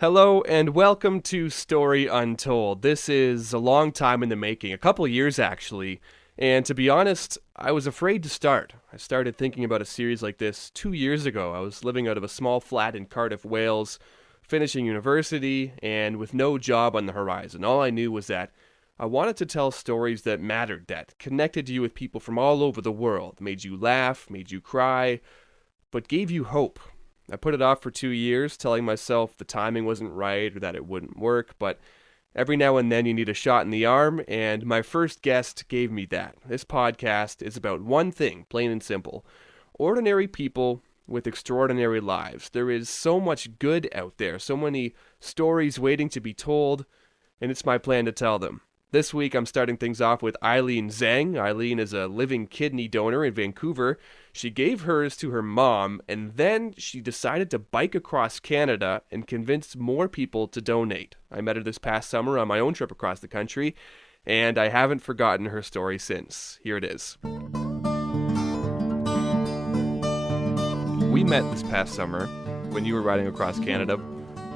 Hello and welcome to Story Untold. This is a long time in the making, a couple years actually. And to be honest, I was afraid to start. I started thinking about a series like this 2 years ago. I was living out of a small flat in Cardiff, Wales, finishing university, and with no job on the horizon. All I knew was that I wanted to tell stories that mattered, that connected you with people from all over the world, made you laugh, made you cry, but gave you hope. I put it off for 2 years, telling myself the timing wasn't right or that it wouldn't work, but every now and then you need a shot in the arm, and my first guest gave me that. This podcast is about one thing, plain and simple: ordinary people with extraordinary lives. There is so much good out there, so many stories waiting to be told, and it's my plan to tell them. This week, I'm starting things off with Eileen Zheng. Eileen is a living kidney donor in Vancouver. She gave hers to her mom, and then she decided to bike across Canada and convince more people to donate. I met her this past summer on my own trip across the country, and I haven't forgotten her story since. Here it is. We met this past summer when you were riding across Canada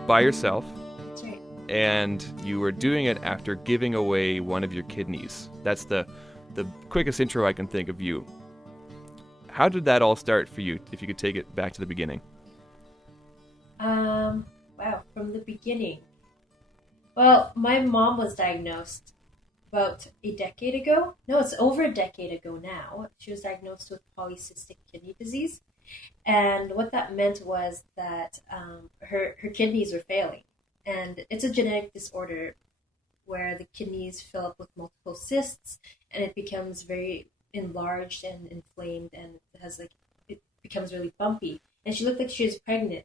by yourself, That's right. and you were doing it after giving away one of your kidneys. That's the quickest intro I can think of you. How did that all start for you, if you could take it back to the beginning? Wow, from the beginning. Well, my mom was diagnosed about a decade ago. No, it's over a decade ago now. She was diagnosed with polycystic kidney disease. And what that meant was that her kidneys were failing. And it's a genetic disorder where the kidneys fill up with multiple cysts and it becomes very enlarged and inflamed, and it becomes really bumpy. And she looked like she was pregnant.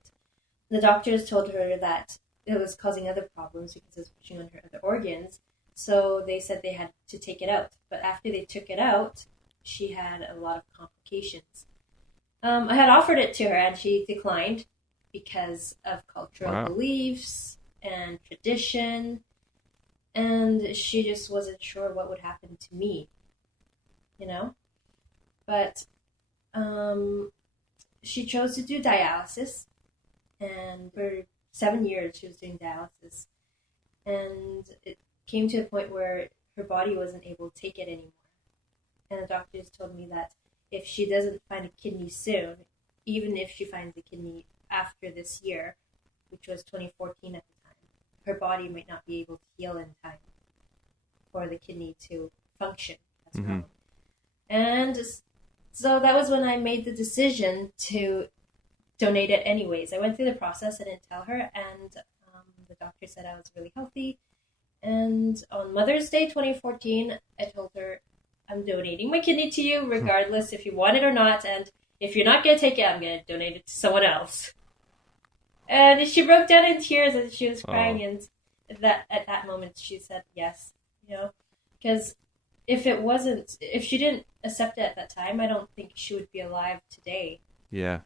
The doctors told her that it was causing other problems because it was pushing on her other organs. So they said they had to take it out. But after they took it out, she had a lot of complications. I had offered it to her and she declined because of cultural Wow. beliefs and tradition. And she just wasn't sure what would happen to me, you know? But she chose to do dialysis. And for 7 years, she was doing dialysis. And it came to a point where her body wasn't able to take it anymore. And the doctors told me that if she doesn't find a kidney soon, even if she finds a kidney after this year, which was 2014 at the time, her body might not be able to heal in time for the kidney to function as Mm-hmm. well. And so that was when I made the decision to donate it anyways. I went through the process. I didn't tell her, and the doctor said I was really healthy. And on Mother's Day 2014, I told her, I'm donating my kidney to you, regardless if you want it or not. And if you're not going to take it, I'm going to donate it to someone else. And she broke down in tears and she was crying. Oh, And that at that moment, she said yes, because if she didn't accept it at that time, I don't think she would be alive today yeah.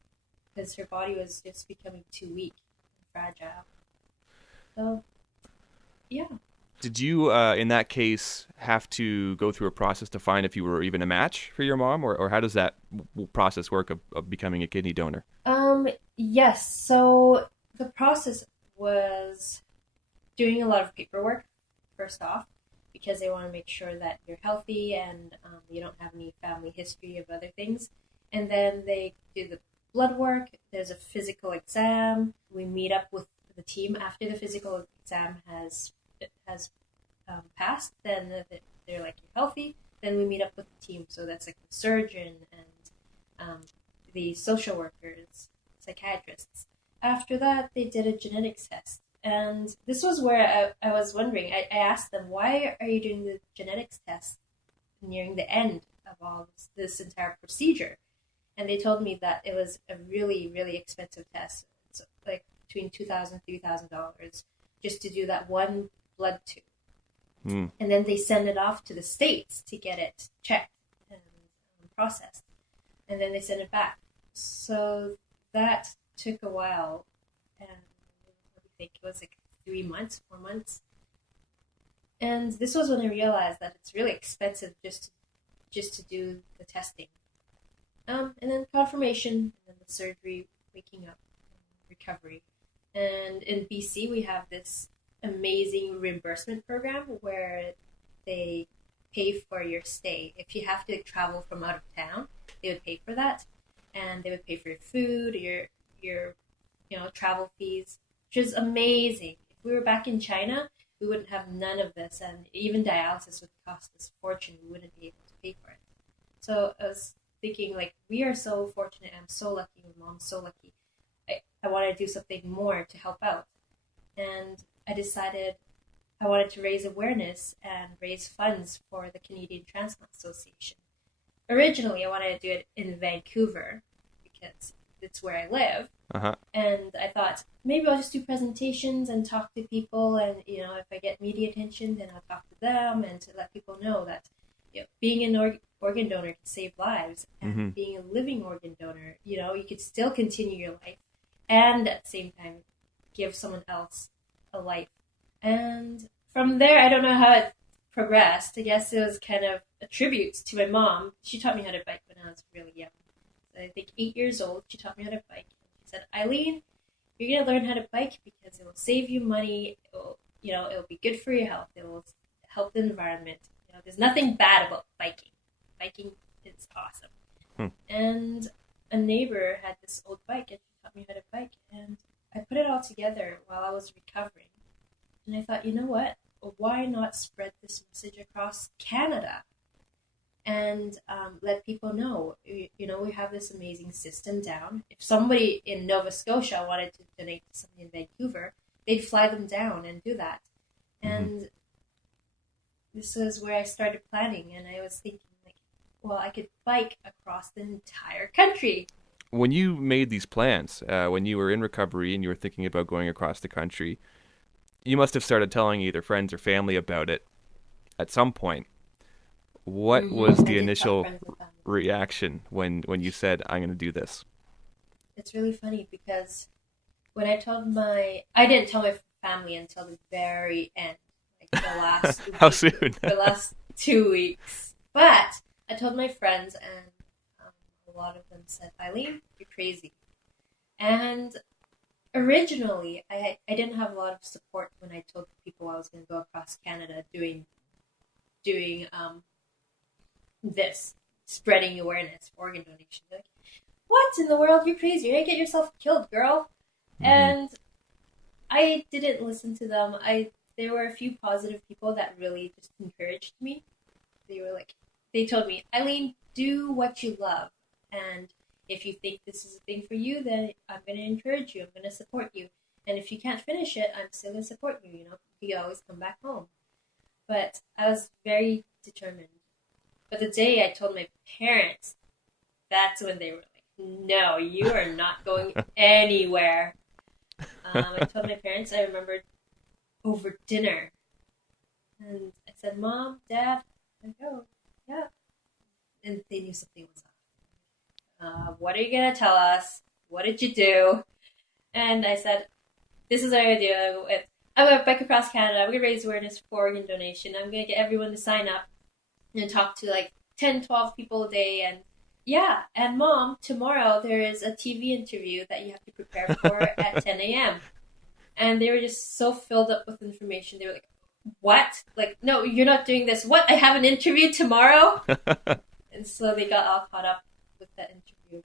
because her body was just becoming too weak and fragile. So, yeah. Did you, in that case, have to go through a process to find if you were even a match for your mom, or how does that process work of becoming a kidney donor? Yes. So the process was doing a lot of paperwork first off because they want to make sure that you're healthy and you don't have any family history of other things. And then they do the blood work. There's a physical exam. We meet up with the team after the physical exam has passed. Then they're like, you're healthy. Then we meet up with the team. So that's like the surgeon and the social workers, psychiatrists. After that, they did a genetics test. And this was where I was wondering. I asked them, why are you doing the genetics test nearing the end of all this entire procedure? And they told me that it was a really, really expensive test. It's like between $2,000 $3,000 just to do that one blood tube. Mm. And then they send it off to the States to get it checked and processed. And then they send it back. So that took a while. And I think it was like 3 months, 4 months. And this was when I realized that it's really expensive just to do the testing. And then confirmation, and then the surgery, waking up, and recovery. And in BC, we have this amazing reimbursement program where they pay for your stay. If you have to travel from out of town, they would pay for that, and they would pay for your food, your travel fees, which is amazing. If we were back in China, we wouldn't have none of this, and even dialysis would cost us a fortune. We wouldn't be able to pay for it. So I was thinking, like, we are so fortunate. I'm so lucky. My mom's so lucky. I want to do something more to help out. And I decided I wanted to raise awareness and raise funds for the Canadian Transplant Association. Originally, I wanted to do it in Vancouver because it's where I live. Uh-huh. And I thought maybe I'll just do presentations and talk to people. And, if I get media attention, then I'll talk to them and to let people know that being an organ donor can save lives. And Mm-hmm. being a living organ donor, you could still continue your life and at the same time give someone else a life. And from there, I don't know how it progressed. I guess it was kind of a tribute to my mom. She taught me how to bike when I was really young. So I think 8 years old, she taught me how to bike. She said, Eileen, you're going to learn how to bike because it will save you money. It'll be good for your health. It will help the environment. There's nothing bad about biking. Biking is awesome. And a neighbor had this old bike and she taught me how to bike. And I put it all together while I was recovering. And I thought, you know what? Why not spread this message across Canada and let people know, we have this amazing system down. If somebody in Nova Scotia wanted to donate to somebody in Vancouver, they'd fly them down and do that. And this was where I started planning, and I was thinking, like, well, I could bike across the entire country. When you made these plans, when you were in recovery and you were thinking about going across the country, you must have started telling either friends or family about it at some point. What was I the did tell initial friends and family. reaction when you said, I'm going to do this? It's really funny because when I didn't tell my family until the very end, like the last How week, soon? the last 2 weeks. But I told my friends, and a lot of them said, Eileen, you're crazy. And originally, I didn't have a lot of support when I told people I was going to go across Canada doing this, spreading awareness for organ donation. They're like, what in the world? You're crazy. You're going to get yourself killed, girl. And I didn't listen to them. There were a few positive people that really just encouraged me. They told me, Eileen, do what you love. And if you think this is a thing for you, then I'm going to encourage you. I'm going to support you. And if you can't finish it, I'm still going to support you. You can always come back home. But I was very determined. But the day I told my parents, that's when they were like, no, you are not going anywhere. I told my parents, I remembered over dinner. And I said, Mom, Dad, I go, yeah. And they knew something was up. What are you going to tell us? What did you do? And I said, this is our idea. I'm going to bike across Canada. I'm going to raise awareness for organ donation. I'm going to get everyone to sign up and talk to like 10, 12 people a day. And yeah, and Mom, tomorrow there is a TV interview that you have to prepare for at 10 a.m. And they were just so filled up with information. They were like, what? Like, no, you're not doing this. What? I have an interview tomorrow? And so they got all caught up with that interview.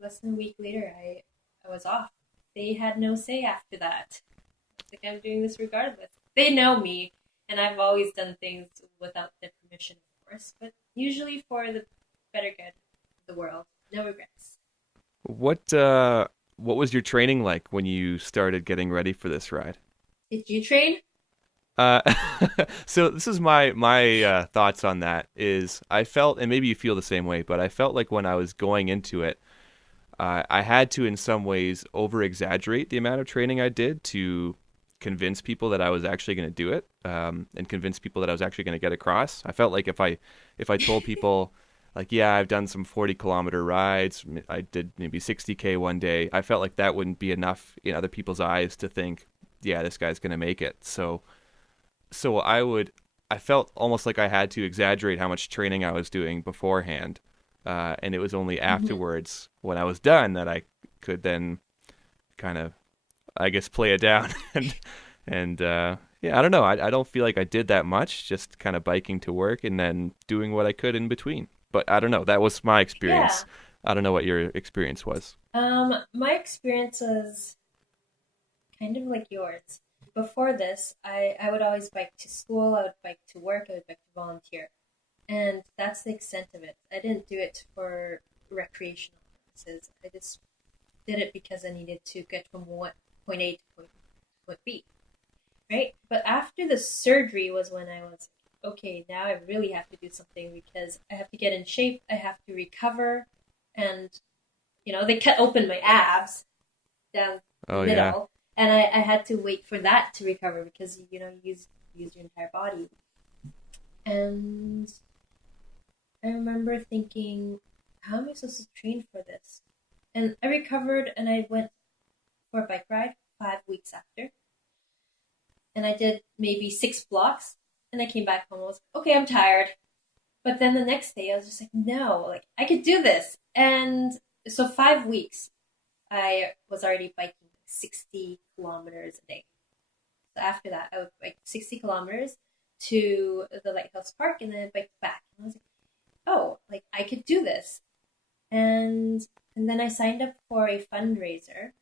Less than a week later, I was off. They had no say after that. It's like, I'm doing this regardless. They know me, and I've always done things without their permission, of course, but usually for the better good of the world. No regrets. What was your training like when you started getting ready for this ride? Did you train? Uh, so this is my thoughts on that is I felt, and maybe you feel the same way, but I felt like when I was going into it, I had to in some ways over exaggerate the amount of training I did to convince people that I was actually going to do it, and convince people that I was actually going to get across. I felt like if I told people like, yeah, I've done some 40-kilometer rides, I did maybe 60K one day, I felt like that wouldn't be enough in other people's eyes to think, yeah, this guy's going to make it. So I felt almost like I had to exaggerate how much training I was doing beforehand. And it was only afterwards when I was done that I could then kind of I guess, play it down. And yeah, I don't know. I don't feel like I did that much, just kind of biking to work and then doing what I could in between. But I don't know. That was my Yeah. experience. I don't know what your experience was. My experience was kind of like yours. Before this, I would always bike to school, I would bike to work, I would bike to volunteer. And that's the extent of it. I didn't do it for recreational purposes. I just did it because I needed to get from point A to point B, right? But after the surgery was when I was okay, now I really have to do something because I have to get in shape, I have to recover, and they cut open my abs down the Oh yeah. middle, and I had to wait for that to recover because you use your entire body. And I remember thinking, how am I supposed to train for this? And I recovered, and I went for a bike ride 5 weeks after, and I did maybe 6 blocks, and I came back home. I was like, okay, I'm tired. But then the next day, I was just like, no, like I could do this. And so 5 weeks, I was already biking 60 kilometers a day. So after that, I would bike 60 kilometers to the Lighthouse Park, and then I biked back. And I was like, oh, like I could do this. And and then I signed up for a fundraiser,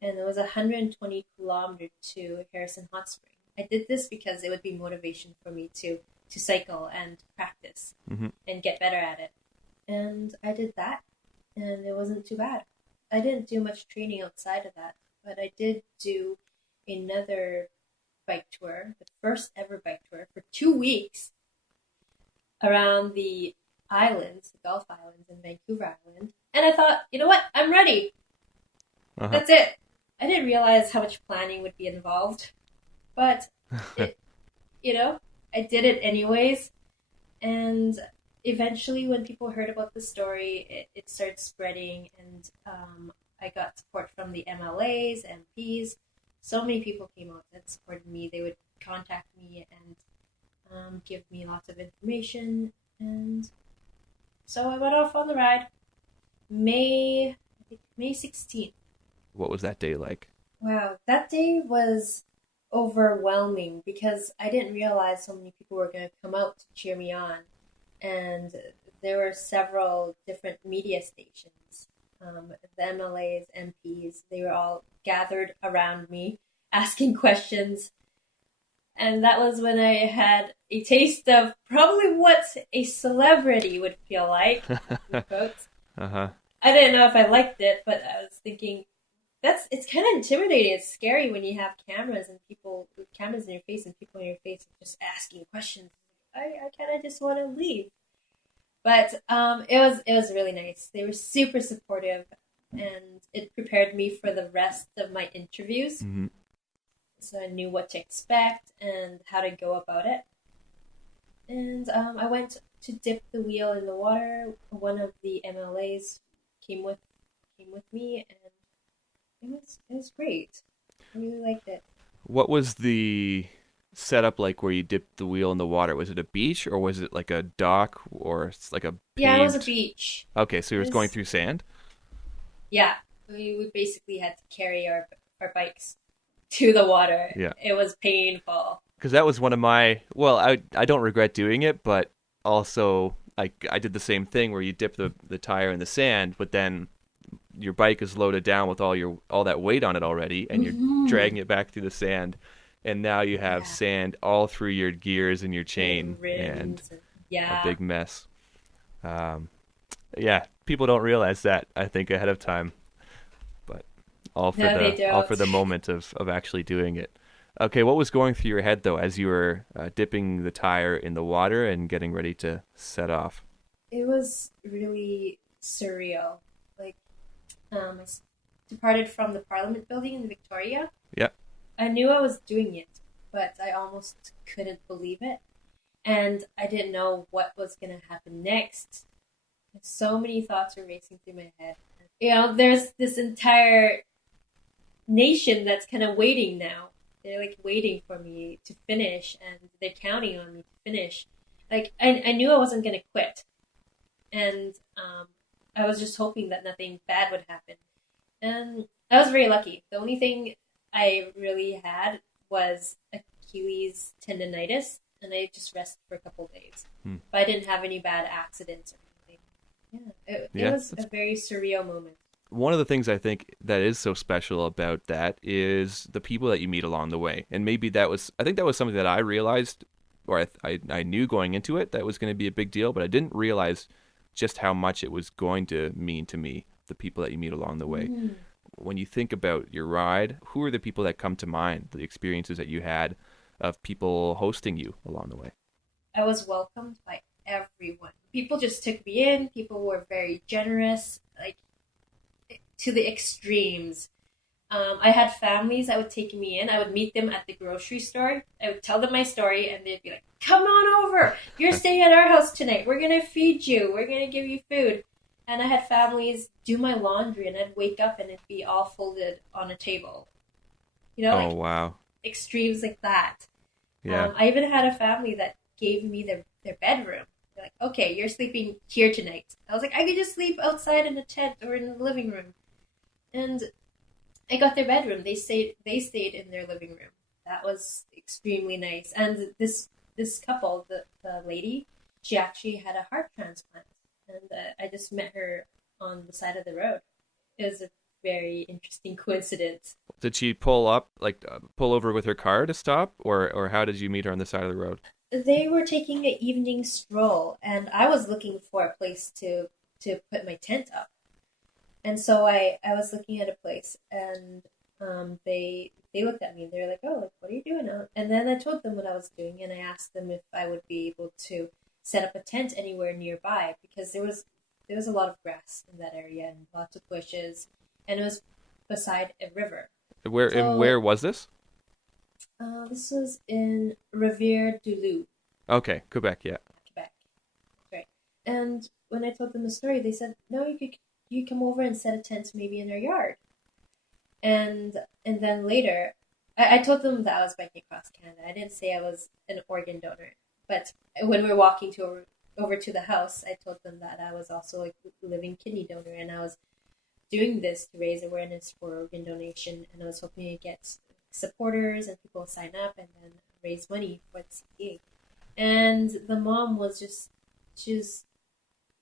and it was 120 kilometers to Harrison Hot Spring. I did this because it would be motivation for me to cycle and practice Hmm. and get better at it. And I did that, and it wasn't too bad. I didn't do much training outside of that, but I did do another bike tour, the first ever bike tour for 2 weeks around the islands, the Gulf Islands and Vancouver Island. And I thought, you know what? I'm ready. Uh That's it. I didn't realize how much planning would be involved, but huh. it, I did it anyways. And eventually, when people heard about the story, it started spreading, and I got support from the MLAs, MPs. So many people came out that supported me. They would contact me and give me lots of information, and so I went off on the ride. I think May 16th. What was that day like? Wow, that day was overwhelming because I didn't realize so many people were going to come out to cheer me on. And there were several different media stations. The MLAs, MPs, they were all gathered around me asking questions. And that was when I had a taste of probably what a celebrity would feel like, in quotes. Uh huh. I didn't know if I liked it, but I was thinking it's kind of intimidating. It's scary when you have cameras and people with cameras in your face and people in your face just asking questions. I kind of just want to leave. But it was really nice. They were super supportive, and it prepared me for the rest of my interviews. Hmm. So I knew what to expect and how to go about it. And I went to dip the wheel in the water. One of the MLAs came with came with me, and it was great. I really liked it. What was the setup like where you dipped the wheel in the water? Was it a beach or was it like a dock or it's like a Yeah, it was a paved? beach. Okay, so you It were going was through sand. Yeah. We basically had to carry our bikes to the water. Yeah, It was painful. because that was one of my. Well, I don't regret doing it, but also I did the same thing where you dip the tire in the sand, but then your bike is loaded down with all that weight on it already, and you're Hmm. dragging it back through the sand, and now you have Yeah. sand all through your gears and your chain And and rims. And, a yeah. big mess. Um, yeah, people don't realize that, I think, ahead of time, but No, they all don't. for the moment of actually doing it. Okay, what was going through your head though as you were dipping the tire in the water and getting ready to set off? It was really surreal. Like, I departed from the Parliament building in Victoria. Yeah. I knew I was doing it, but I almost couldn't believe it. And I didn't know what was going to happen next. So many thoughts were racing through my head. There's this entire nation that's kind of waiting now. They're like waiting for me to finish, and they're counting on me to finish. Like I knew I wasn't gonna quit, and I was just hoping that nothing bad would happen. And I was very lucky. The only thing I really had was Achilles tendonitis, and I just rested for a couple of days. Hmm. But I didn't have any bad accidents or anything. Yeah, it Yeah, was a very surreal moment. one of the things I think that is so special about that is the people that you meet along the way. And maybe I think that was something that I realized, or I knew going into it that was going to be a big deal, but I didn't realize just how much it was going to mean to me, the people that you meet along the way. Mm. When you think about your ride, who are the people that come to mind, the experiences that you had of people hosting you along the way? I was welcomed by everyone. People just took me in. People were very generous, like to the extremes. I had families that would take me in. I would meet them at the grocery store. I would tell them my story, and they'd be like, "Come on over. You're staying at our house tonight. We're gonna feed you. We're gonna give you food." And I had families do my laundry, and I'd wake up and it'd be all folded on a table. Oh, Like wow. extremes like that. Yeah. I even had a family that gave me their bedroom. They're like, "Okay, you're sleeping here tonight." I was like, "I could just sleep outside in a tent or in the living room." And I got their bedroom. They stayed in their living room. That was extremely nice. And this couple, the lady, she actually had a heart transplant, and I just met her on the side of the road. It was a very interesting coincidence. Did she pull over with her car to stop, or how did you meet her on the side of the road? They were taking an evening stroll, and I was looking for a place to put my tent up. And so I was looking at a place, and they looked at me. They were like, "Oh, like, what are you doing out?" And then I told them what I was doing, and I asked them if I would be able to set up a tent anywhere nearby because there was a lot of grass in that area and lots of bushes, and it was beside a river. Where So was this? this was in Rivière du Loup, Okay, Quebec. Yeah. Quebec. Right. And when I told them the story, they said, "No, you come over and set a tent maybe in our yard." And then later, I told them that I was biking across Canada. I didn't say I was an organ donor, but when we were walking over to the house, I told them that I was also a living kidney donor, and I was doing this to raise awareness for organ donation, and I was hoping to get supporters and people sign up and then raise money for the CPA. And the mom was just she was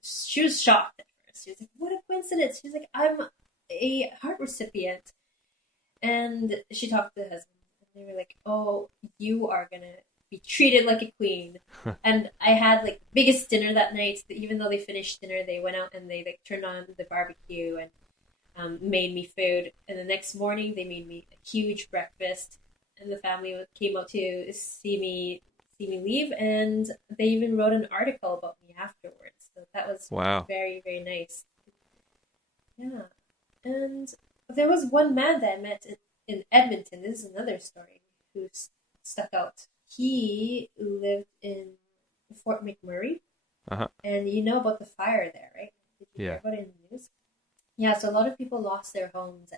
she was shocked at first. She was like, "What a coincidence!" She's like, "I'm a heart recipient." And she talked to the husband, and they were like, "Oh, you are gonna be treated like a queen." And I had like the biggest dinner that night. Even though they finished dinner, they went out and they like turned on the barbecue and made me food. And the next morning, they made me a huge breakfast, and the family came out to see me leave, and they even wrote an article about me afterwards. So that was Wow. very very nice. Yeah, and there was one man that I met in Edmonton. This is another story who stuck out. He lived in Fort McMurray, Uh huh. and you know about the fire there, right? Did you hear Yeah. about it in the news? Yeah, so a lot of people lost their homes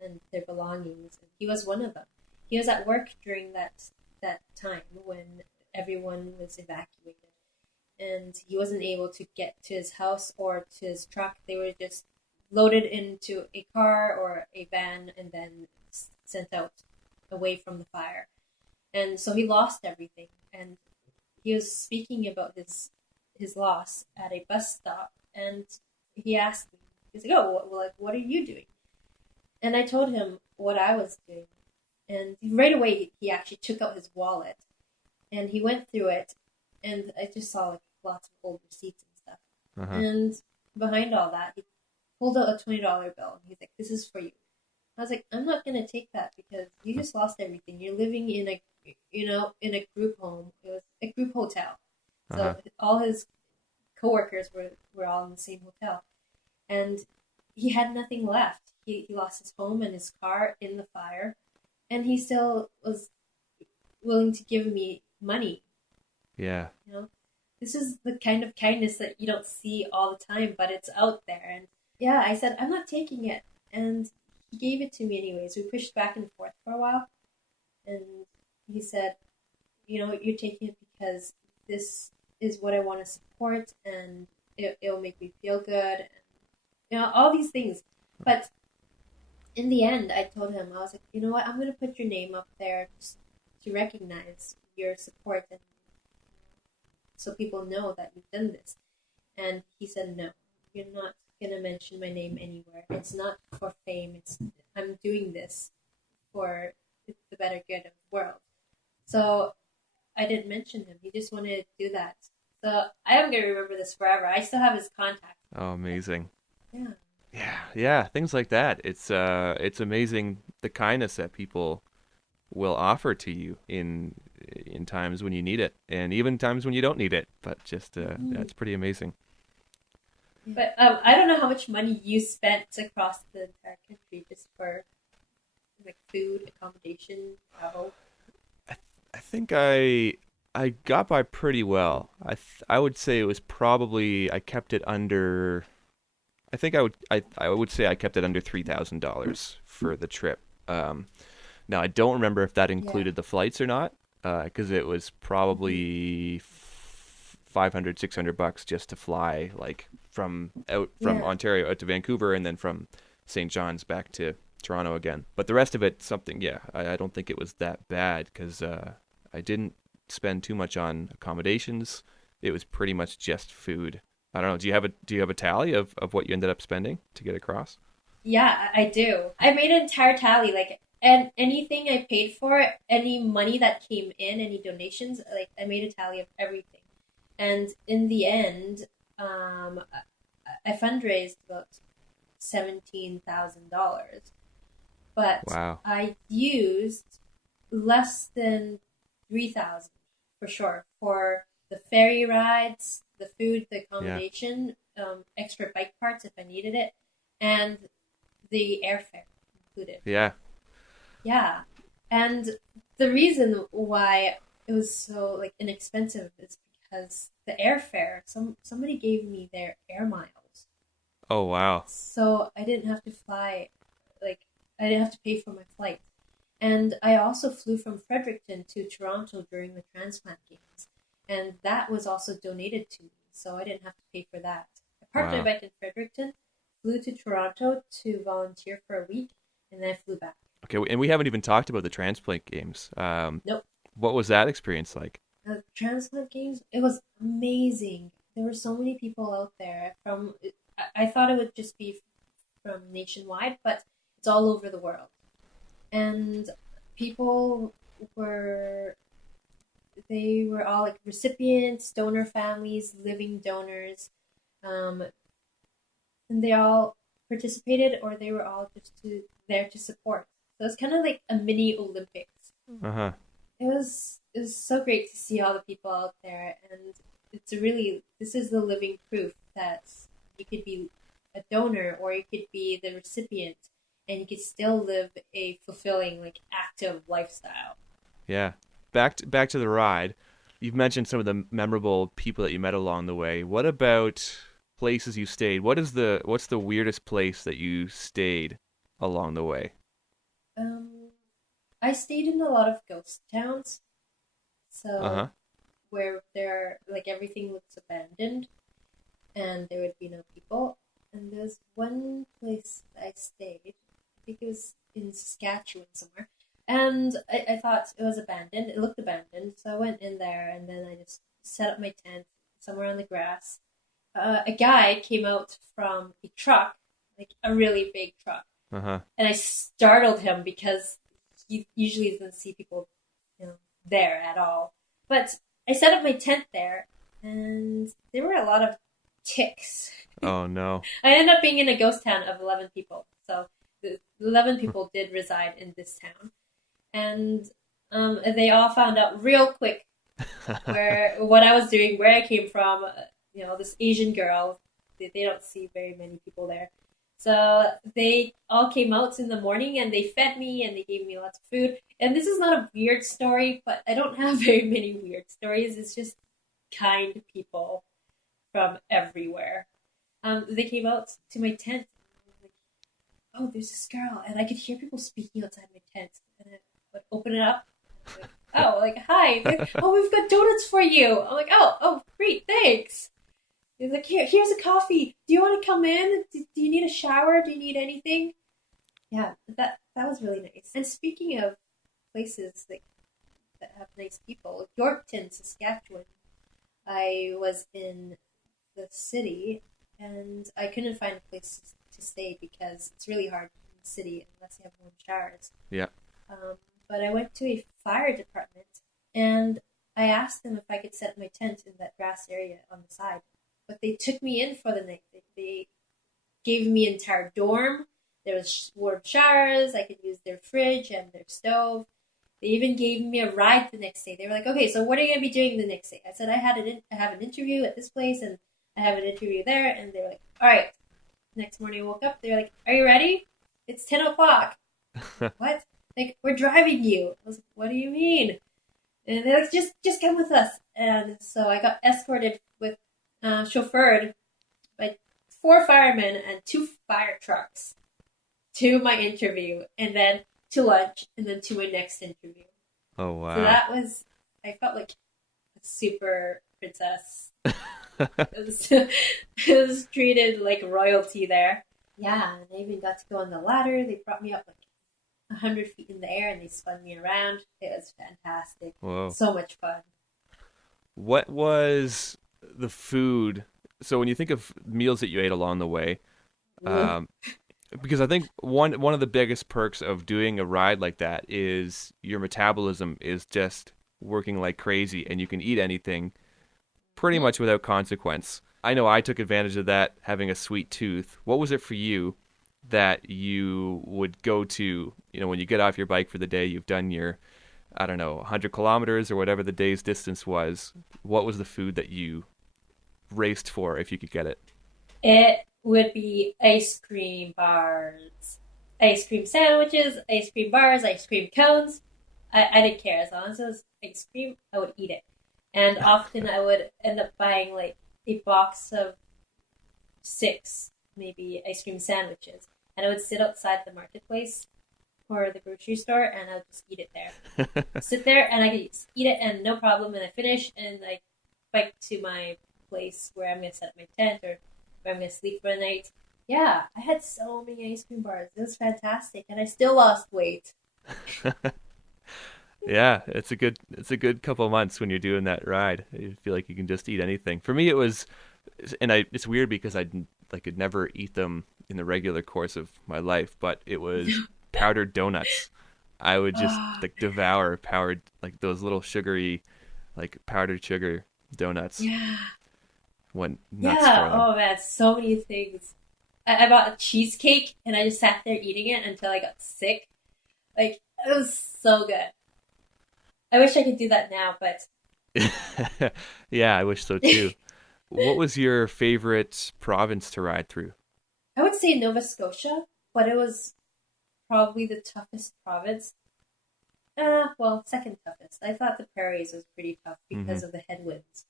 and their belongings. And he was one of them. He was at work during that time when everyone was evacuated, and he wasn't able to get to his house or to his truck. They were just loaded into a car or a van and then sent out away from the fire. And so he lost everything. And he was speaking about his loss at a bus stop, and he asked me, he's like, "Oh, well, like, what are you doing?" And I told him what I was doing. And right away, he actually took out his wallet and he went through it, and I just saw like lots of old receipts and stuff. Uh huh. And behind all that, he pulled out a $20 bill, and he's like, "This is for you." I was like, "I'm not gonna take that because you just lost everything. You're living in in a group home. It was a group hotel, Uh huh. so all his coworkers were all in the same hotel, and he had nothing left. He lost his home and his car in the fire, and he still was willing to give me money. Yeah. You know, this is the kind of kindness that you don't see all the time, but it's out there. And yeah, I said, "I'm not taking it," and he gave it to me anyways. We pushed back and forth for a while, and he said, "You're taking it because this is what I want to support, and it'll make me feel good, and all these things." But in the end, I told him, I was like, you know what, I'm gonna put your name up there just to recognize your support and so people know that you've done this. And he said, no, you're not gonna mention my name anywhere. It's not for fame. It's I'm doing this for the better good of the world. So I didn't mention him. He just wanted to do that. So I am gonna remember this forever. I still have his contact. Oh, amazing. Yeah. Yeah, yeah, things like that. It's amazing the kindness that people will offer to you in times when you need it, and even times when you don't need it. But just Mm-hmm. that's pretty amazing. But I don't know how much money you spent across the entire country just for like food, accommodation, travel. I think I got by pretty well. I would say it was probably I kept it under. I think I would say I kept it under $3,000 for the trip. Now I don't remember if that Yeah. included the flights or not, because it was Mm-hmm. probably 500, $600 just to fly like from Yeah. Ontario out to Vancouver and then from St. John's back to Toronto again. But the rest of it, something, yeah, I don't think it was that bad because I didn't spend too much on accommodations. It was pretty much just food. I don't know. Do you have a tally of what you ended up spending to get across? Yeah, I do. I made an entire tally, like, and anything I paid for, any money that came in, any donations, like, I made a tally of everything. And in the end, I fundraised about $17,000, but Wow. I used less than 3,000 for sure for the ferry rides, the food, the Yeah. accommodation, extra bike parts if I needed it, and the airfare included. Yeah. Yeah. And the reason why it was so like inexpensive is because the airfare, somebody gave me their air miles. Oh wow. So I didn't have to fly like I didn't have to pay for my flight. And I also flew from Fredericton to Toronto during the transplant games. And that was also donated to me. So I didn't have to pay for that. I parked my Wow. bike in Fredericton, flew to Toronto to volunteer for a week, and then I flew back. Okay, and we haven't even talked about the transplant games. Nope. What was that experience like? The transplant games, it was amazing. There were so many people out there from, I thought it would just be from nationwide, but it's all over the world. And people were they were all like recipients, donor families, living donors, um, and they all participated or they were all just there to support. So it's kind of like a mini Olympics. Uh huh. It was so great to see all the people out there, and it's a really this is the living proof that you could be a donor or you could be the recipient, and you could still live a fulfilling like active lifestyle. Yeah. Back to the ride. You've mentioned some of the memorable people that you met along the way. What about places you stayed? What's the weirdest place that you stayed along the way? Um, I stayed in a lot of ghost towns, Uh so huh. where there like everything looks abandoned and there would be no people. And there's one place that I stayed. I think it was in Saskatchewan somewhere. And I thought it was abandoned. It looked abandoned. So I went in there and then I just set up my tent somewhere on the grass. A guy came out from a truck, like a really big truck. Uh huh. And I startled him because he usually doesn't see people, there at all. But I set up my tent there, and there were a lot of ticks. Oh no. I ended up being in a ghost town of 11 people. So the 11 people did reside in this town. And they all found out real quick where what I was doing, where I came from. This Asian girl. They don't see very many people there. So they all came out in the morning and they fed me and they gave me lots of food. And this is not a weird story, but I don't have very many weird stories. It's just kind people from everywhere. They came out to my tent. And I was like, oh, there's this girl, and I could hear people speaking outside my tent. And I would open it up. And like, hi. Oh, we've got donuts for you. I'm like, oh, great, thanks. He's like, here's a coffee. Do you want to come in? Do you need a shower? Do you need anything? Yeah, that was really nice. And speaking of places that have nice people, Yorkton, Saskatchewan. I was in the city and I couldn't find a place to stay because it's really hard in the city unless you have your own showers. Yeah. Um, but I went to a fire department and I asked them if I could set my tent in that grass area on the side. But they took me in for the night. They gave me an entire dorm. There was warm showers. I could use their fridge and their stove. They even gave me a ride the next day. They were like, "Okay, so what are you gonna be doing the next day?" I said, I have an interview at this place, and I have an interview there." And they were like, "All right." Next morning, I woke up. They're like, "Are you ready? It's 10 o'clock." What? Like, we're driving you. I was like, "What do you mean?" And they're like, "Just come with us." And so I got escorted with, chauffeured by four firemen and two fire trucks to my interview, and then to lunch, and then to my next interview. Oh, So wow. that was, I felt like a super princess. It was treated like royalty there. Yeah, and I even got to go on the ladder. They brought me up like 100 feet in the air and they spun me around. It was fantastic. Whoa. So much fun. What was the food? So when you think of meals that you ate along the way, Ooh. um, because I think one of the biggest perks of doing a ride like that is your metabolism is just working like crazy, and you can eat anything pretty much without consequence. I know I took advantage of that having a sweet tooth. What was it for you that you would go to, when you get off your bike for the day, you've done your, I don't know, 100 kilometers or whatever the day's distance was. What was the food that you raced for if you could get it? It would be ice cream bars, ice cream sandwiches, ice cream bars, ice cream cones. I didn't care. As long as it was ice cream, I would eat it. And often I would end up buying like a box of six, maybe, ice cream sandwiches. And I would sit outside the marketplace or the grocery store and I would just eat it there. Sit there and I could just eat it and no problem. And I finish and I bike to my place where I'm going to set up my tent or where I'm going to sleep for the night. Yeah, I had so many ice cream bars. It was fantastic. And I still lost weight. Yeah, it's a good couple of months when you're doing that ride. You feel like you can just eat anything. For me, it was, and it's weird because I could never eat them in the regular course of my life, but it was powdered donuts. I would just Oh, like devour powdered, like those little sugary, like powdered sugar donuts. yeah. Went nuts Yeah. for them. Oh, man. So many things. I bought a cheesecake and I just sat there eating it until I got sick. Like, it was so good. I wish I could do that now, but Yeah, I wish so too. What was your favorite province to ride through? I would say Nova Scotia, but it was probably the toughest province. Well, second toughest. I thought the prairies was pretty tough Hmm. because of the headwinds.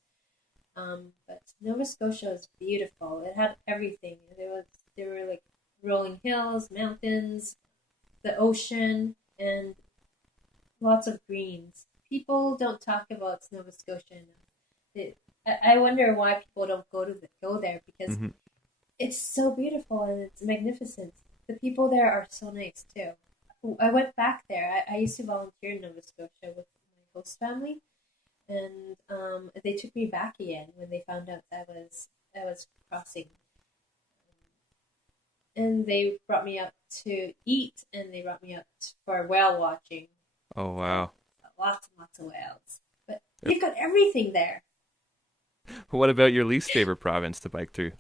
But Nova Scotia was beautiful. It had everything. There were like rolling hills, mountains, the ocean, and lots of greens. People don't talk about Nova Scotia enough. I wonder why people don't go there because Hmm. it's so beautiful and it's magnificent. The people there are so nice too. I went back there. I used to volunteer in Nova Scotia with my host family, and they took me back again when they found out I was crossing, and they brought me up to eat, and they brought me up for whale watching. Oh So wow. lots and lots of whales. But they've got everything there. What about your least favorite province to bike through?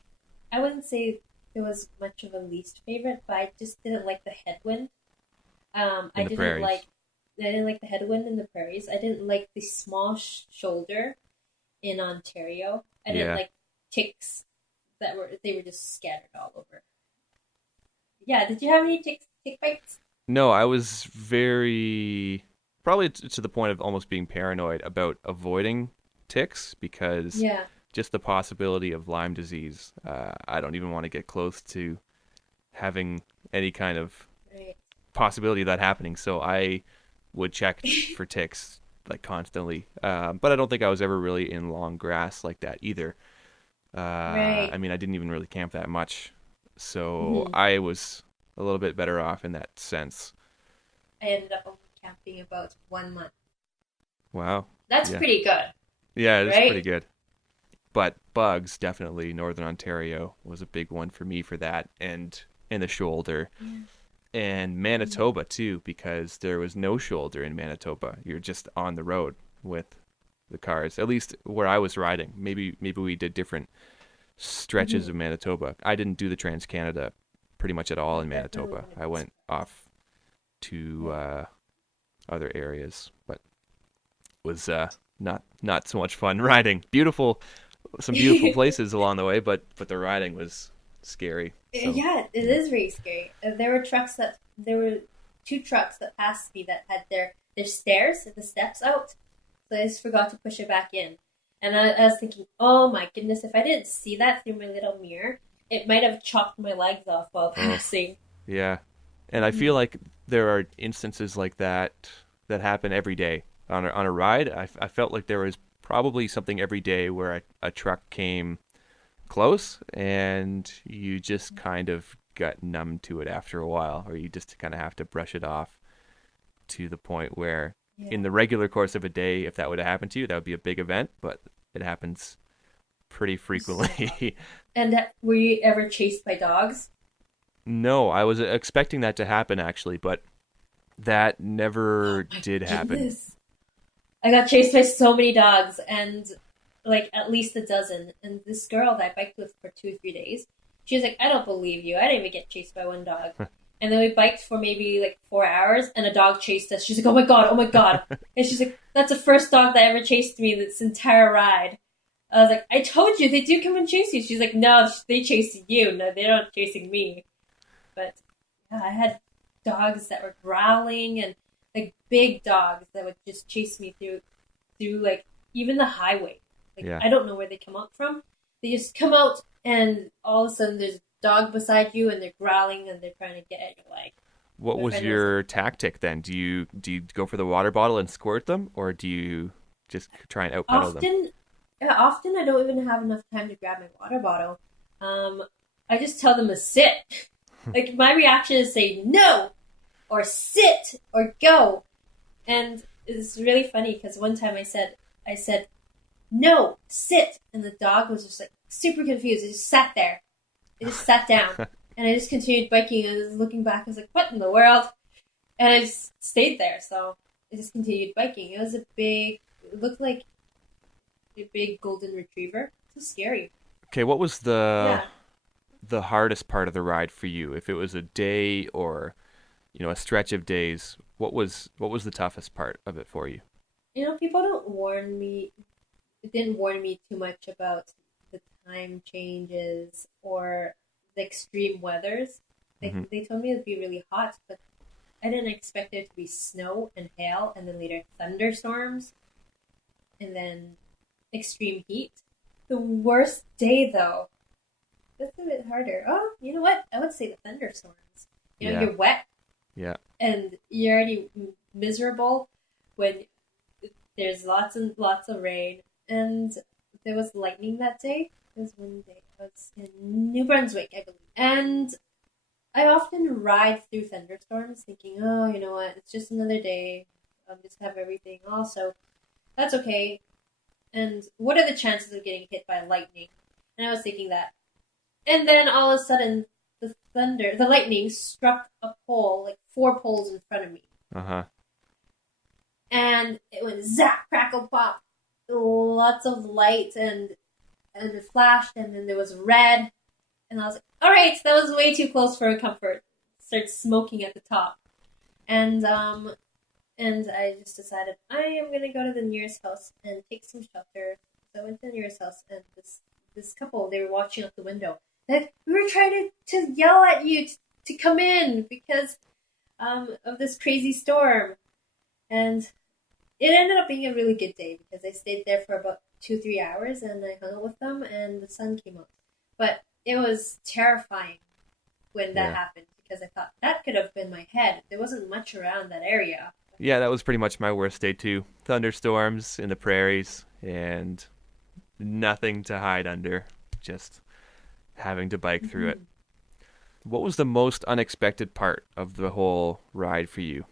I wouldn't say there was much of a least favorite, but I just didn't like the headwind. Um, In I the didn't prairies. like I didn't like the headwind in the prairies. I didn't like the small shoulder in Ontario. I didn't Yeah. like ticks that they were just scattered all over. Yeah, did you have any tick bites? No, I was very probably to the point of almost being paranoid about avoiding ticks because Yeah, just the possibility of Lyme disease. I don't even want to get close to having any kind of right. possibility of that happening. So I would check for ticks like constantly. But I don't think I was ever really in long grass like that either. Right. I mean, I didn't even really camp that much. So Hmm. I was. a little bit better off in that sense. I ended up only camping about 1 month. Wow. That's Yeah. pretty good, Yeah, it is pretty right? good. But bugs, definitely Northern Ontario was a big one for me for that, and in the shoulder. Yeah. And Manitoba too, because there was no shoulder in Manitoba. You're just on the road with the cars. At least where I was riding. Maybe we did different stretches Mm-hmm. of Manitoba. I didn't do the Trans Canada pretty much at all I in definitely Manitoba. want to I go went somewhere else. off to Yeah. other areas, but was not so much fun riding. Beautiful, some beautiful places along the way, but the riding was scary. So Yeah, it yeah. is very scary. There were two trucks that passed me that had their stairs, the steps out. So I just forgot to push it back in. And I was thinking, oh my goodness, if I didn't see that through my little mirror, it might have chopped my legs off while Oh passing. yeah, and I feel Mm-hmm. like there are instances like that that happen every day on a ride. I felt like there was probably something every day where a truck came close and you just kind of got numb to it after a while, or you just kind of have to brush it off to the point where in Yeah. the regular course of a day, if that would have happened to you, that would be a big event, but it happens pretty So, frequently. and were you ever chased by dogs? No, I was expecting that to happen actually, but that Oh never my did happen. goodness. I got chased by so many dogs and like at least a dozen. And this girl that I biked with for 2 or 3 days, she was like, I don't believe you. I didn't even get chased by one dog. And then we biked for maybe like 4 hours and a dog chased us. She's like, oh my God, oh my God. And she's like, that's the first dog that ever chased me this entire ride. I was like, I told you, they do come and chase you. She's like, no, they chased you. No, they're not chasing me. But yeah, I had dogs that were growling and like big dogs that would just chase me through like even the highway. Like Yeah. I don't know where they come out from. They just come out and all of a sudden there's a dog beside you and they're growling and they're trying to get at your leg. What My was friend was like, your tactic then? Do you go for the water bottle and squirt them, or do you just try and outpedal them? often, yeah, often I don't even have enough time to grab my water bottle. Um, I just tell them to sit. Like my reaction is say no or sit or go. And it's really funny because one time I said, no, sit. And the dog was just like super confused. It just sat there. It just sat down. And I just continued biking and I was looking back. I was like, what in the world? And I just stayed there. So I just continued biking. It looked like a big golden retriever. So scary. Okay, what was the Yeah. the hardest part of the ride for you? If it was a day or a stretch of days, what was the toughest part of it for you? People don't warn me, it didn't warn me too much about the time changes or the extreme weathers. Hmm. They told me it'd be really hot, but I didn't expect it to be snow and hail and then later thunderstorms and then extreme heat. The worst day though, that's a bit harder. Oh, you know what? I would say the thunderstorms. Yeah, You're wet yeah, and you're already miserable when there's lots and lots of rain. And there was lightning that day. It was one day. I was in New Brunswick, I believe. And I often ride through thunderstorms thinking, oh, you know what? It's just another day. I'll just have everything. Also, that's okay. And what are the chances of getting hit by lightning? And I was thinking that. And then all of a sudden, the lightning struck a pole, like 4 poles in front of me. uh-huh. And it went zap, crackle, pop. Lots of light and it flashed, and then there was red. And I was like, all right, that was way too close for comfort. Started smoking at the top. And and I just decided I am gonna go to the nearest house and take some shelter. So I went to the nearest house, and this couple, they were watching out the window. Like, we were trying to yell at you to come in because of this crazy storm. And it ended up being a really good day because I stayed there for about 2 3 hours and I hung out with them and the sun came out. But it was terrifying when that Yeah. happened because I thought that could have been my head. There wasn't much around that area. Yeah, that was pretty much my worst day too. Thunderstorms in the prairies and nothing to hide under. Just having to bike through it. Mm-hmm. What was the most unexpected part of the whole ride for you?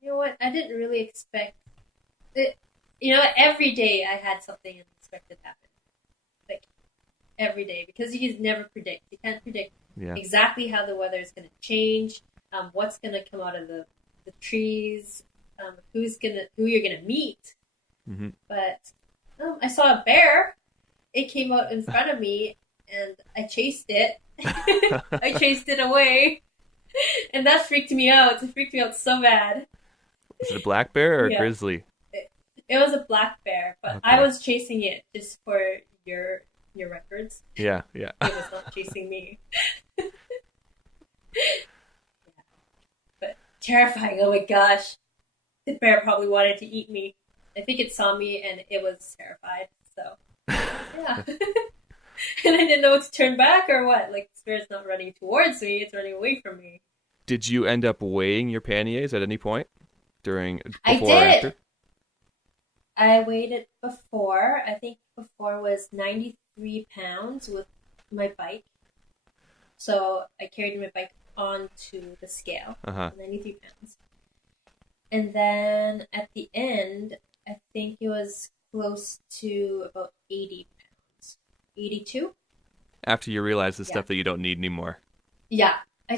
You know what? I didn't really expect it. You know, every day I had something unexpected happen. Like every day, because you can never predict. You can't predict Yeah. exactly how the weather is going to change, what's going to come out of the trees, who you're gonna meet. Hmm. But I saw a bear. It came out in front of me, and I chased it. I chased it away, and that freaked me out. It freaked me out so bad. Was it a black bear or a Yeah, grizzly? it was a black bear, but I Okay. was chasing it just for your your records. Yeah, yeah. It was not chasing me. But terrifying. Oh my gosh, the bear probably wanted to eat me. I think it saw me and it was terrified. So yeah, and I didn't know what to turn back or what. Like the bear's not running towards me; it's running away from me. Did you end up weighing your panniers at any point during, I before or did. after? I weighed it before. I think before was 93 pounds with my bike. So I carried my bike onto the scale, Uh huh. 93 pounds. And then at the end, I think it was close to about 80 pounds. 82? After you realize the Yeah. stuff that you don't need anymore. Yeah. I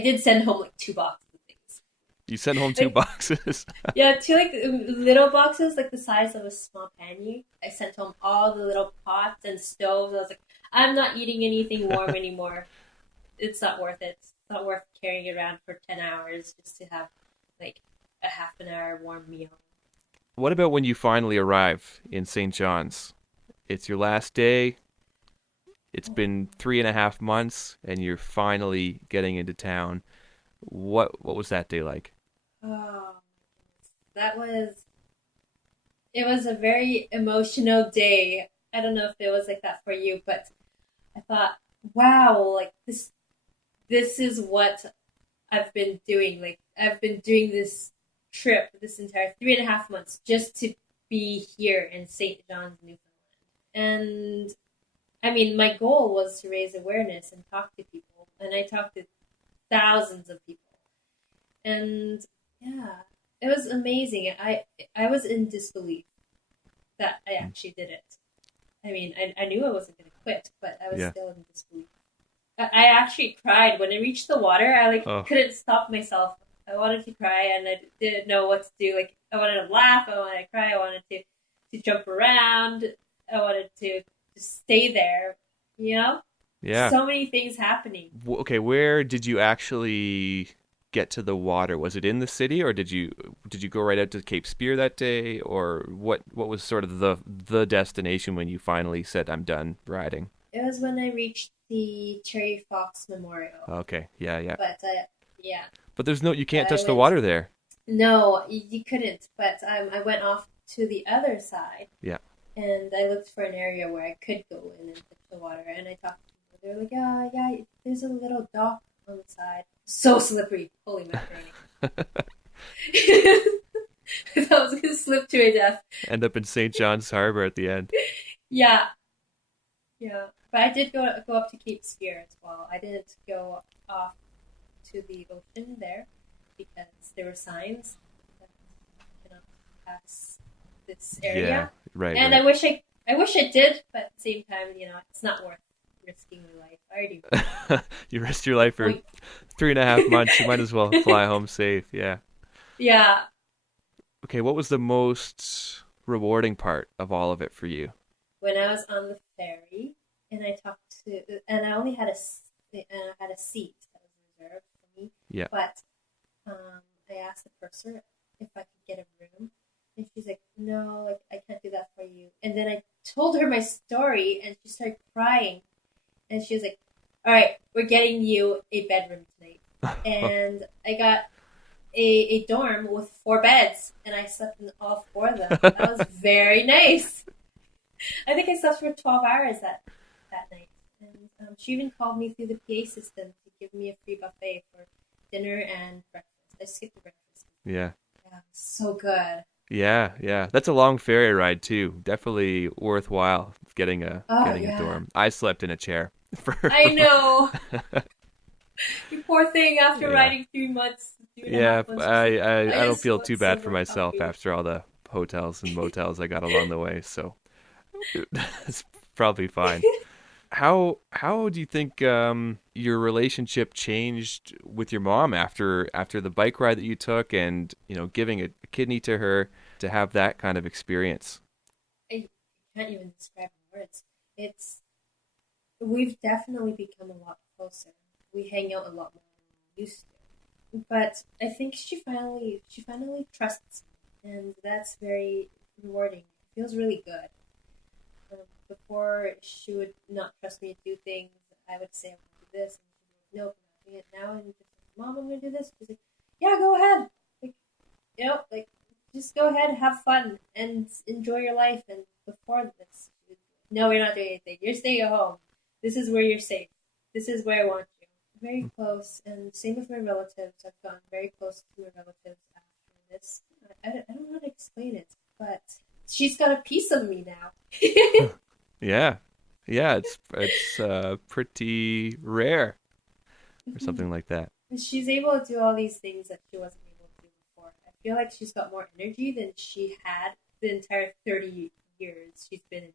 did send home like two boxes of things. You sent home two Like, boxes. yeah, two like little boxes, like the size of a small panny. I sent home all the little pots and stoves. I was like, I'm not eating anything warm anymore. It's not worth it. It's not worth carrying it around for 10 hours just to have like a half an hour warm meal. What about when you finally arrive in St. John's? It's your last day. It's been 3.5 months, and you're finally getting into town. What was that day like? Oh, that was it was a very emotional day. I don't know if it was like that for you, but I thought, wow, like this is what I've been doing. Like I've been doing this trip this entire 3.5 months just to be here in St. John's, Newfoundland. And I mean, my goal was to raise awareness and talk to people, and I talked to thousands of people. And yeah, it was amazing. I was in disbelief that I actually did it. I mean, I knew I wasn't going to quit, but I was Yeah. still in disbelief. I actually cried when I reached the water. I like Oh, couldn't stop myself. I wanted to cry, and I didn't know what to do. Like I wanted to laugh, I wanted to cry, I wanted to jump around, I wanted to just stay there. You know, yeah. so many things happening. Okay, where did you actually get to the water? Was it in the city, or did you go right out to Cape Spear that day, or what was sort of the destination when you finally said I'm done riding? It was when I reached the Cherry Fox Memorial. Okay, yeah, yeah. But yeah, But there's no, you can't I touch the went. water there. No, you couldn't. But I went off to the other side, Yeah. and I looked for an area where I could go in and touch the water. And I talked to people. They're like, "Yeah, yeah, there's a little dock on the side. So slippery. Holy macaroni! I thought I was gonna slip to a death. End up in St. John's Harbor at the end. Yeah, yeah. But I did go up to Cape Spear as well. I didn't go off to the ocean there because there were signs that you cannot pass this Yeah, area. right, And right. I wish I did, but at the same time, it's not worth risking my life. I already You risked your life for went. 3.5 months. You might as well fly home safe. Yeah. Yeah, Okay, what was the most rewarding part of all of it for you? when I was on the ferry and and I only had and I had a seat that was reserved for me, Yeah. but I asked the purser if I could get a room, and she's like, "No, like I can't do that for you." And then I told her my story, and she started crying, and she was like, "All right, we're getting you a bedroom tonight." And I got a dorm with 4 beds, and I slept in all four of them. That was very nice. I think I slept for 12 hours that night. And she even called me through the PA system to give me a free buffet for dinner and breakfast. I skipped the breakfast. Yeah. Yeah, it was so good. Yeah, yeah. That's a long ferry ride too. Definitely worthwhile getting a Oh, getting a yeah. dorm. I slept in a chair for I know. You poor thing, after Yeah. riding 3 months, two and a Yeah, half months, you're just like, I I don't just feel want too bad some for more myself coffee. after all the hotels and motels I got along the way, so it's probably fine. How do you think your relationship changed with your mom after the bike ride that you took, and giving a kidney to her, to have that kind of experience? I can't even describe in words. It's we've definitely become a lot closer. We hang out a lot more than we used to. But I think she finally trusts me, and that's very rewarding. It feels really good. Before she would not trust me to do things. I would say I want to do this, and she'd be like, "Nope, I'm not doing it now." And just like, "Mom, I'm gonna do this." She's like, "Yeah, go ahead. Like, like just go ahead, have fun, and enjoy your life." And before this, she was like, "No, you're not doing anything. You're staying at home. This is where you're safe. This is where I want you." Very close, and same with my relatives. I've gotten very close to my relatives after this. I don't know how to explain it, but she's got a piece of me now. Yeah. Yeah, it's pretty rare or something like that. She's able to do all these things that she wasn't able to do before. I feel like she's got more energy than she had the entire 30 years she's been in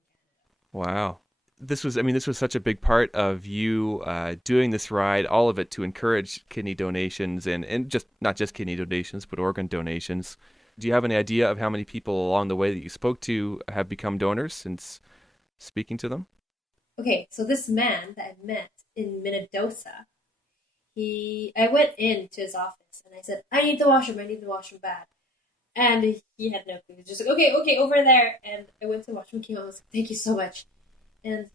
Wow. This was such a big part of you doing this ride, all of it to encourage kidney donations, and just not just kidney donations, but organ donations. Do you have any idea of how many people along the way that you spoke to have become donors since speaking to them? Canada. Okay, so this man that I met in Minnedosa, I went into his office and I said, I need the washroom, I need the washroom bad. And he had no clue. He was just like, okay, okay, over there. And I went to the washroom, came out, and was like, thank you so much. And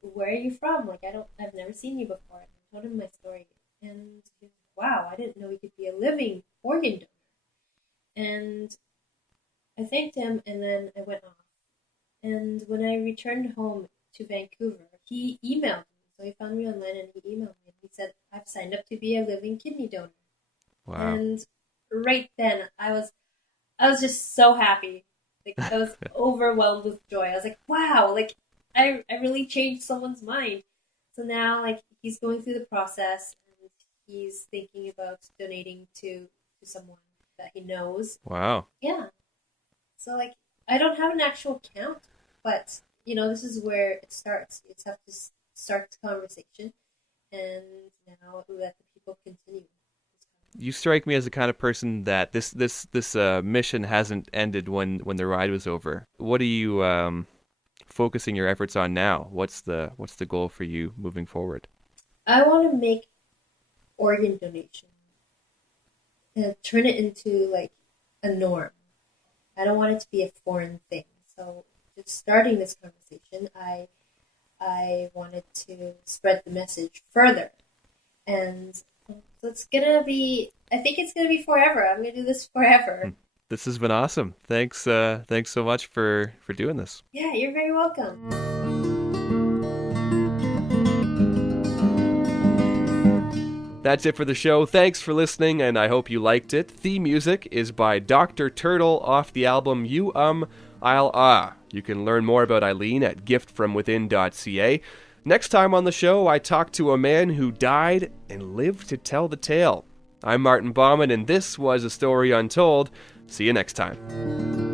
where are you from? Like, I've never seen you before. And I told him my story. And he was like, wow, I didn't know he could be a living organ donor. And I thanked him, and then I went off. And when I returned home to Vancouver, he emailed me. So he found me online and he emailed me. And he said, I've signed up to be a living kidney donor. Wow. And right then, I was just so happy. Like, I was overwhelmed with joy. I was like, wow, like I really changed someone's mind. So now, like, he's going through the process and he's thinking about donating to someone that he knows. Wow. Yeah. So, like, I don't have an actual count, but this is where it starts. You just have to start the conversation, and now let the people continue. You strike me as the kind of person that this mission hasn't ended when the ride was over. What are you focusing your efforts on now? What's the goal for you moving forward? I want to make organ donation and turn it into like a norm. I don't want it to be a foreign thing. So just starting this conversation, I wanted to spread the message further, and so it's gonna be. I think it's gonna be forever. I'm gonna do this forever. This has been awesome. Thanks so much for doing this. Yeah, you're very welcome. That's it for the show. Thanks for listening, and I hope you liked it. Theme music is by Dr. Turtle off the album You I'll Ah. You can learn more about Eileen at giftfromwithin.ca. Next time on the show, I talk to a man who died and lived to tell the tale. I'm Martin Bauman, and this was A Story Untold. See you next time.